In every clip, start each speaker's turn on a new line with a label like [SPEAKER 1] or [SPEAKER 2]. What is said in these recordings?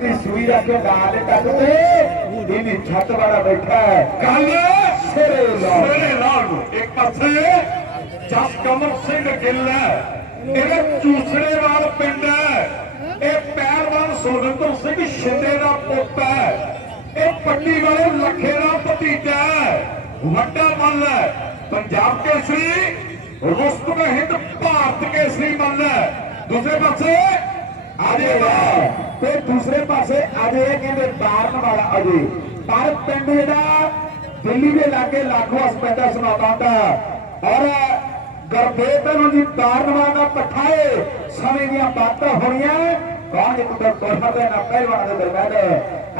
[SPEAKER 1] ਦੀ ਸੂਈ ਰੱਖ ਕੇ ਲਾ ਦੇ ਟੱਕ ਤੇ ਇਹਦੀ ਛੱਤ ਵਾਲਾ ਬੈਠਾ ਹੈ।
[SPEAKER 2] ਗੱਲ
[SPEAKER 1] ਸਿਰੇ ਲਾ
[SPEAKER 2] ਮੇਰੇ ਲਾਲ ਨੂੰ ਇੱਕ ਪਾਸੇ ਜਸ ਕਮਲ ਸਿੰਘ ਗਿੱਲ ਹੈ। ਇਹਦੇ ਚੂਸੜੇ ਵਾਲ ਪਿੰਡ ਹੈ। ਇਹ ਪਹਿਲਵਾਨ ਸੁਰਿੰਦਰ ਸਿੰਘ ਸ਼ਿੰਦੇ ਦਾ ਪੁੱਤ ਹੈ। ਇਹ ਪੱਟੀ ਵਾਲੇ ਲੱਖੇ ਦਾ ਭਤੀਜਾ ਹੈ। ਵੱਡਾ ਮੱਲ ਹੈ। ਪੰਜਾਬ ਕੇਸਰੀ ਰੁਸਤਮ ਹਿੰਦ ਭਾਰਤ ਕੇਸਰੀ ਮੱਲ ਹੈ। ਦੂਸਰੇ ਪਾਸੇ
[SPEAKER 1] ਅਜੇ ਤੇ ਦੂਸਰੇ ਪਾਸੇ ਅਜੇ ਕਹਿੰਦੇ ਬਾਰਨ ਵਾਲਾ ਅਜੇ ਪਰ ਪਿੰਡ ਜਿਹੜਾ ਦਿੱਲੀ ਦੇ ਲਾਗੇ ਲਾਖੋ ਹਸਪਤਾਲ ਸੁਣਾਉਂਦਾ ਹੁੰਦਾ ਔਰ ਗਰਦੇਵ ਨੂੰ ਜੀ ਦਾ ਪਠਾਏ ਸਮੇਂ ਦੀਆਂ ਬਾਤਾਂ ਹੋਣੀਆਂ। ਕੌਣ ਇੱਕ ਤਾਂ ਤੋਹਫਾ ਦੇ ਪਹਿਲਵਾਨ ਦੇ ਦਰਮਿਆਨ।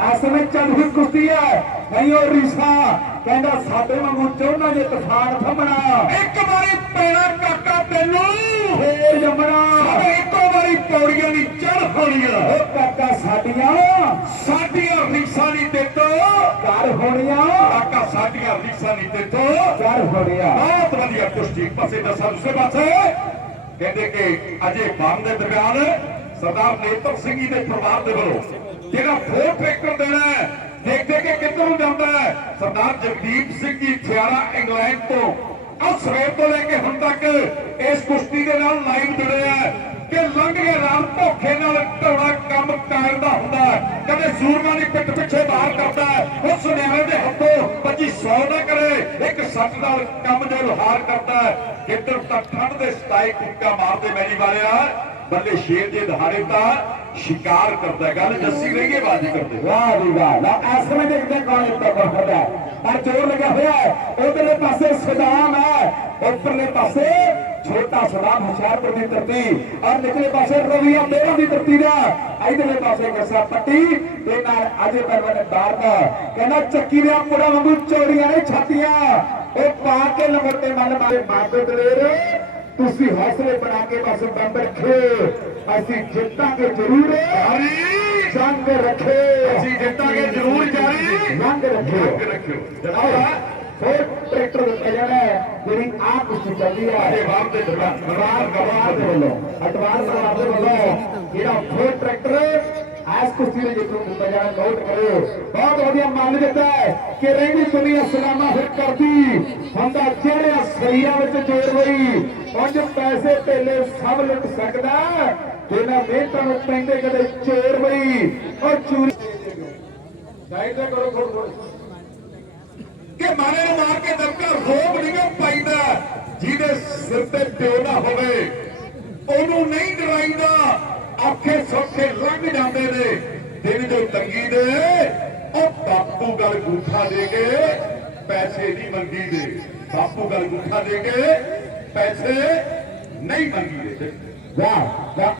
[SPEAKER 1] ਇਸ ਸਮੇਂ ਚੱਲ ਹੀ ਕੁਸ਼ਤੀ ਹੈ ਨਹੀਂ ਉਹ ਰੀਸਾ। ਕਹਿੰਦਾ ਸਾਡੇ ਵਾਂਗੂ ਚੋਣਾ ਜੇ ਤੂਫਾਨ ਥੰਮਣਾ।
[SPEAKER 2] ਇੱਕ ਵਾਰੀ ਪੈਣਾ ਕਾਕਾ ਤੈਨੂੰ
[SPEAKER 1] ਫੇਰ ਜੰਮਣਾ
[SPEAKER 2] ਸਾਡੇ ਇੱਕੋ ਵਾਰੀ ਪੌੜੀਆਂ ਦੀ ਚੜ ਹੋਣੀਆਂ।
[SPEAKER 1] ਉਹ ਕਾਕਾ ਸਾਡੀਆਂ
[SPEAKER 2] ਸਾਡੀਆਂ ਰੀਸਾਂ ਨਹੀਂ ਦਿੱਤੋ
[SPEAKER 1] ਘਰ ਹੋਣੀਆਂ।
[SPEAKER 2] ਕਾਕਾ ਸਾਡੀਆਂ ਰੀਸਾਂ ਨਹੀਂ ਦਿੱਤੋ
[SPEAKER 1] ਘਰ ਹੋਣੀਆਂ।
[SPEAKER 2] ਬਹੁਤ ਵਧੀਆ ਕੁਸ਼ਤੀ। ਪਾਸੇ ਦੱਸਾਂ ਦੂਸਰੇ ਪਾਸੇ। ਕਹਿੰਦੇ ਕਿ ਅਜੇ ਬੰਦ ਦੇ ਦਰਮਿਆਨ ਸਰਦਾਰ ਨੇਤਰ ਸਿੰਘ ਜੀ ਦੇ ਪਰਿਵਾਰ ਦੇ ਵੱਲੋਂ ਜਿਹੜਾ ਫੋਰ ਟਰੈਕਟਰ ਦੇਣਾ ਹੈ ਦੇਖਦੇ ਕਿ ਕਿੱਧਰ ਨੂੰ ਜਾਂਦਾ ਹੈ। ਸਰਦਾਰ ਜਗਦੀਪ ਸਿੰਘ ਜੀ ਥਿਆਰਾ ਇੰਗਲੈਂਡ ਤੋਂ ਆ ਸਵੇਰ ਤੋਂ ਲੈ ਕੇ ਹੁਣ ਤੱਕ ਇਸ ਕੁਸ਼ਤੀ ਦੇ ਨਾਲ ਲਾਈਵ ਜੁੜਿਆ ਹੈ ਕਿ ਲੰਘ ਕੇ ਰਾਮ ਧੋਖੇ ਨਾਲ ਸੂਰਮਾ ਦੀ ਪਿੱਠ ਪਿੱਛੇ ਬਾਹਰ ਕਰਦਾ ਹੈ। ਉਹ ਸੁਨਿਆਰੇ ਦੇ ਹੱਥੋਂ ਬੱਜੀ ਸੌ ਨਾ ਕਰੇ, ਇੱਕ ਸੱਟ ਨਾਲ ਕੰਮ ਜੋ ਲੋਹਾਰ ਕਰਦਾ ਹੈ। ਕਿੱਧਰ ਤੱਕ ਠੰਡ ਦੇ ਸਤਾਏ ਕੁੱਕਾ ਮਾਰਦੇ ਮੈਲੀ ਵਾਲਿਆ। ਬੱਲੇ ਸ਼ੇਰ ਦੇ ਦਹਾੜੇ ਤਾਂ ਸ਼ਿਕਾਰ ਕਰਦਾ ਗੱਲ ਜੱਸੀ ਰਹੀਏ ਬਾਜੀ ਕਰਦੇ।
[SPEAKER 1] ਵਾਹ ਵੀ ਵਾਹ। ਲਾ, ਇਸ ਸਮੇਂ ਦੇਖਦੇ ਕੌਣ ਇੱਥੇ ਪਹੁੰਚਦਾ ਪਰ ਜੋਰ ਲੱਗਿਆ ਹੋਇਆ ਹੈ। ਉਧਰਲੇ ਪਾਸੇ ਸਦਾਮ ਹੈ। ਉੱਪਰਲੇ ਪਾਸੇ ਛੋਟਾ ਸਦਾਮ ਹੁਸ਼ਿਆਰਪੁਰ ਦੀ ਧਰਤੀ। ਔਰ ਨਿਚਲੇ ਪਾਸੇ ਰਵੀਆ ਮੇਰਾ ਦੀ ਧਰਤੀ ਦਾ। ਇਧਰਲੇ ਪਾਸੇ ਗੱਸਾ ਪੱਟੀ। ਤੇ ਨਾਲ ਅਜੇ ਪਰਵਨ ਬਾਰਦਾ ਕਹਿੰਦਾ, ਚੱਕੀ ਦੇ ਪੁੜਾ ਵਾਂਗੂ ਚੋਰੀਆਂ ਨੇ ਛਾਤੀਆਂ। ਉਹ ਪਾ ਕੇ ਲੰਗੋਟੇ ਮੱਲ ਮਾਰੇ। ਮਾਰਦੇ ਦਲੇਰ। ਤੁਸੀਂ ਹੌਸਲੇ ਬਣਾ ਕੇ ਬਸ ਬੰਬ ਰੱਖੇ। ਅਸੀਂ ਜਿੱਤਾਂਗੇ ਜ਼ਰੂਰ।
[SPEAKER 2] ਹਰੀ
[SPEAKER 1] ਜੰਗ ਰੱਖੇ।
[SPEAKER 2] ਅਸੀਂ ਜਿੱਤਾਂਗੇ ਜ਼ਰੂਰ ਜਾਰੀ।
[SPEAKER 1] ਜੰਗ ਰੱਖੇ।
[SPEAKER 2] ਜੰਗ ਰੱਖਿਓ।
[SPEAKER 1] ਜਨਾਬ ਹੋਰ ਟਰੈਕਟਰ ਦਿੱਤਾ ਜਾਣਾ ਜਿਹੜੀ ਕੁਸ਼ਤੀ ਚੱਲਦੀ
[SPEAKER 2] ਅਜੇ
[SPEAKER 1] ਹੈ
[SPEAKER 2] ਬਾਪ ਦੇ ਦਰਬਾਰ
[SPEAKER 1] ਗਵਾਰ ਦੇ ਵੱਲੋਂ। ਅਟਵਾਰ ਪਰਿਵਾਰ ਦੇ ਵੱਲੋਂ। ਜਿਹੜਾ ਫੋਰ ਟਰੈਕਟਰ ਆਸ ਕੁਸ਼ਤੀ ਦੇ ਜਿੱਤੋਂ ਦਿੱਤਾ ਜਾਣਾ ਨੋਟ ਕਰਿਓ। ਬਹੁਤ ਵਧੀਆ ਮੰਨ ਦਿੱਤਾ ਹੈ ਕਿ ਰਹਿੰਦੀ ਦੁਨੀਆ ਸਲਾਮਾ ਫਿਰ ਕਰਦੀ। ਹੁੰਦਾ ਚਿਹਰਿਆ ਸਰੀਆ ਵਿੱਚ ਜੋੜ ਹੋਈ। ਉਂਝ ਪੈਸੇ ਧੇਲੇ ਸਭ ਲੁੱਟ ਸਕਦਾ ਜਿਹਨਾਂ ਮਿਹਨਤਾਂ ਨੂੰ ਪੈਂਦੇ ਕਦੇ ਚੋਰ ਬਈ ਔਰ ਚੂਰੀ ਸਾਈਡ ਤੇ ਕਰੋ ਥੋੜਾ ਥੋੜਾ
[SPEAKER 2] ਕਿ ਮਾਰੇ ਨੂੰ ਮਾਰ ਕੇ ਦਬਕਾ ਰੋਗ ਨਹੀਂ ਪਾਈਦਾ। ਜਿਹਦੇ ਸਿਰ ਤੇ ਪਿਓ ਨਾ ਹੋਵੇ। ਉਹਨੂੰ ਨਹੀਂ ਡਰਾਈਦਾ। ਆਖੇ ਸੌਖੇ ਲੰਘ ਜਾਂਦੇ ਨੇ। ਦਿਨ ਜੋ ਤੰਗੀ ਦੇ, ਉਹ ਬਾਪੂ ਗੱਲ ਗੂਠਾ ਦੇ ਕੇ ਪੈਸੇ ਨਹੀਂ ਮੰਗੀ ਦੇ। ਬਾਪੂ ਗੱਲ ਗੂਠਾ ਦੇ ਕੇ ਪੈਸੇ ਨਹੀਂ ਮੰਗੀ
[SPEAKER 1] ਵਾਹ ਵਾਹ।